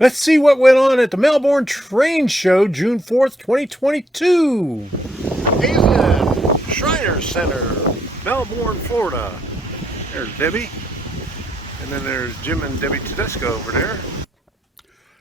Let's see what went on at the Melbourne Train Show, June 4th, 2022. Hazen Shriner Center, Melbourne, Florida. There's Debbie. And then there's Jim and Debbi Tedesco over there.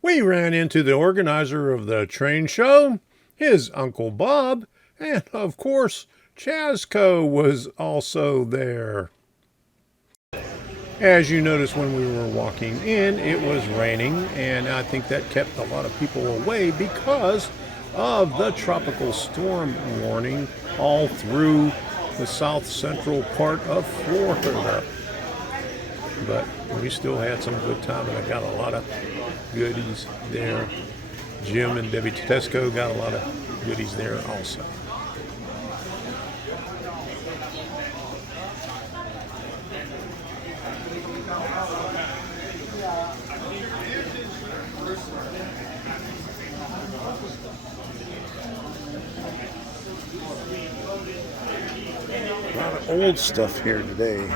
We ran into the organizer of the train show, his Uncle Bob, and of course, Chasco was also there. As you noticed when we were walking in, it was raining, and I think that kept a lot of people away because of the tropical storm warning all through the south central part of Florida. But we still had some good time, and I got a lot of goodies there. Jim and Debbi Tedesco got a lot of goodies there also. A lot of old stuff here today.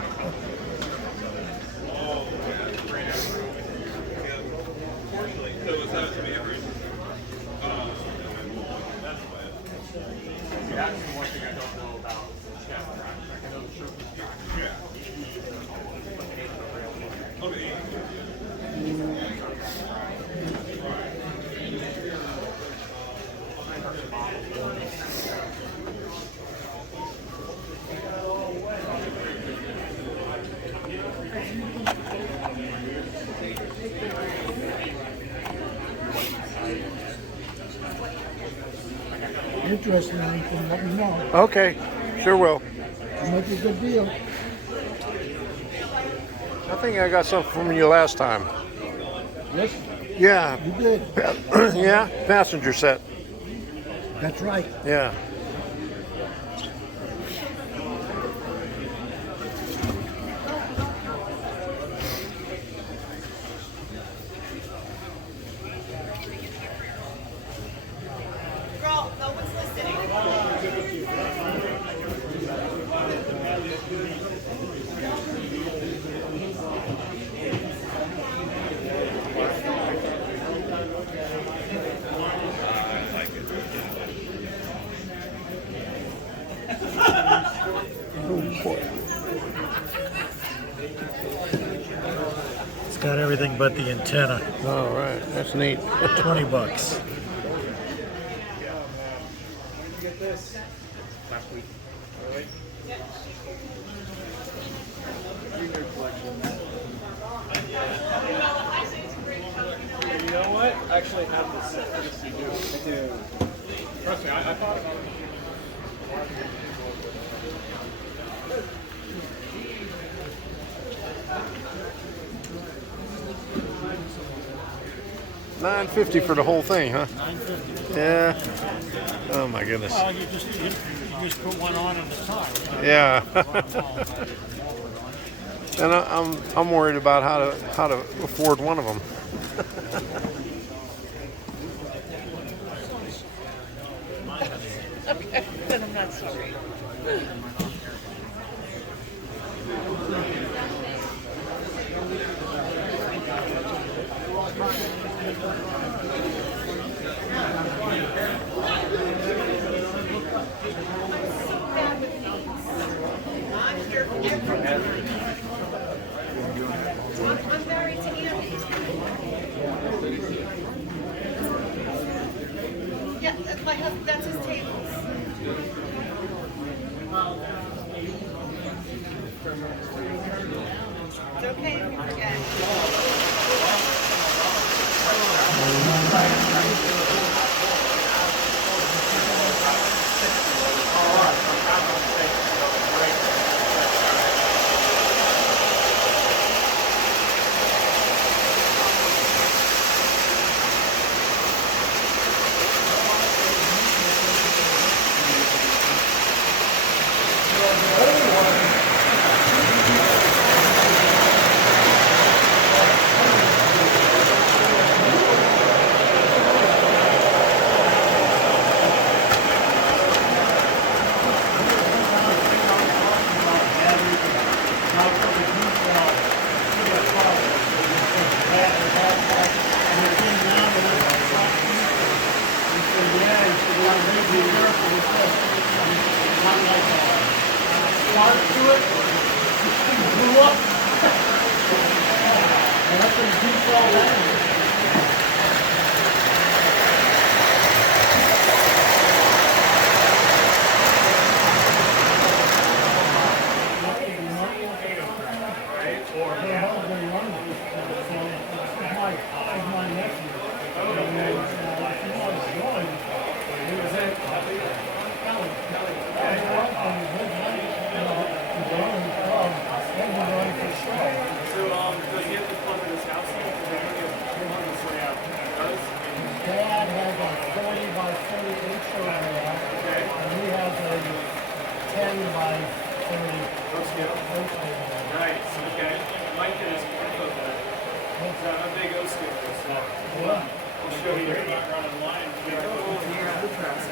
Interested in anything, let me know. Okay, sure will. Make a good deal. I think I got something from you last time. Yes, Yeah. you did. Yeah, passenger set. That's right. Yeah. It's got everything but the antenna. All right, that's neat. $20 bucks. Get this last week. Really? You know what? I actually have this set. Yes, you do. I do. Trust me, I thought about it. $9.50 for the whole thing, huh? $9.50. Yeah. Oh my goodness. Well, you just put one on at a time. Yeah. And I'm worried about how to afford one of them. Okay, then I'm not sorry. I'm married to Andy. Yeah, that's my husband. That's his tables. It's okay if you forget. And he has a 10 by 30. Nice. Okay. Mike is info that. So I'm a big O scale. So I'll show you.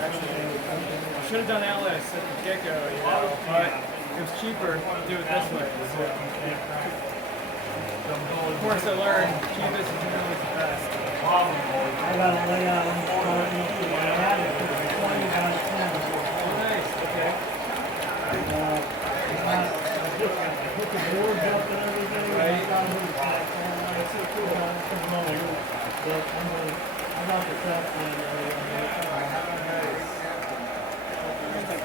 I should have done LS at the get-go, you know, but it was cheaper to do it this way. So. Of course, I learned cheapest is always the best. I got a layout on the front. I had it for 20 by 10. Oh, nice. Okay. I put the boards up and everything. Right. I got a little platform. That's so cool. I got the set and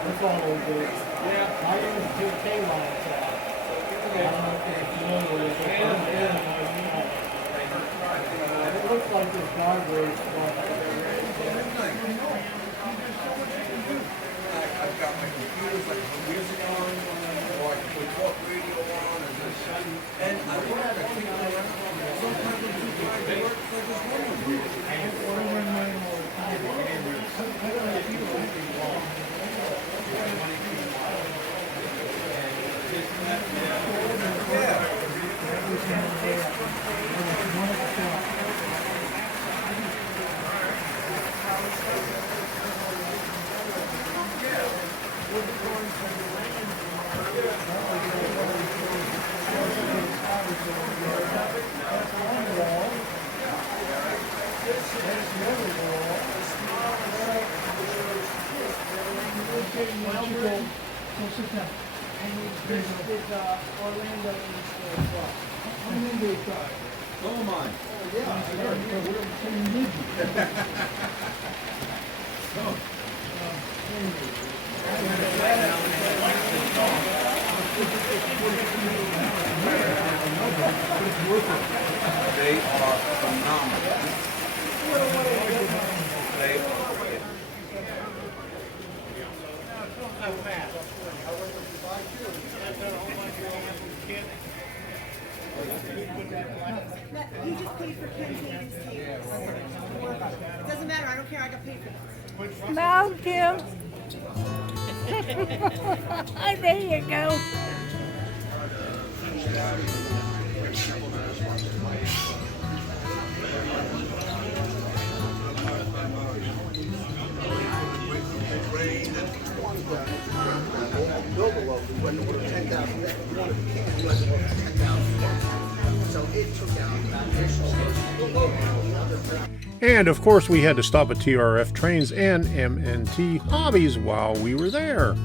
it's all over. Yeah. I use 2K lines out. I don't know if you're familiar with it. It looks like this guardrail stuff. I've got my computers like music on, or I can put talk radio on, and I work at sometimes when you drive to work, I just wonder. So am I. They are phenomenal. They are. You just paid for Ken Katie's tables. It doesn't matter, I don't care, I got paid for this. No, Jim. There you go. And of course, we had to stop at TRF Trains and MNT Hobbies while we were there.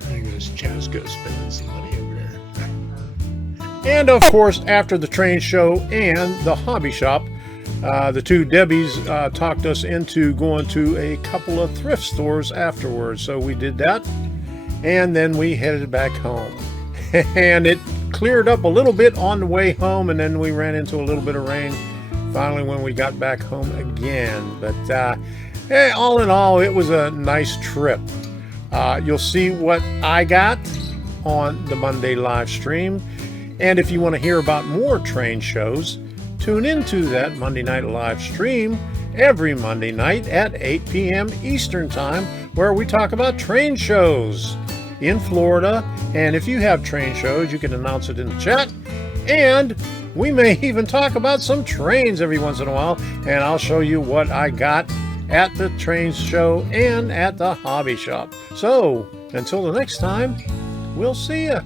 Look at this Chaska spending some money over there. And of course, after the train show and the hobby shop, the two Debbies talked us into going to a couple of thrift stores afterwards. So we did that, and then we headed back home. And it cleared up a little bit on the way home, and then we ran into a little bit of rain finally when we got back home again. But hey, all in all, it was a nice trip. You'll see what I got on the Monday live stream. And if you want to hear about more train shows, tune into that Monday night live stream every Monday night at 8 p.m. Eastern Time, where we talk about train shows in Florida. And if you have train shows, you can announce it in the chat. And we may even talk about some trains every once in a while. And I'll show you what I got at the train show and at the hobby shop. So until the next time, we'll see you.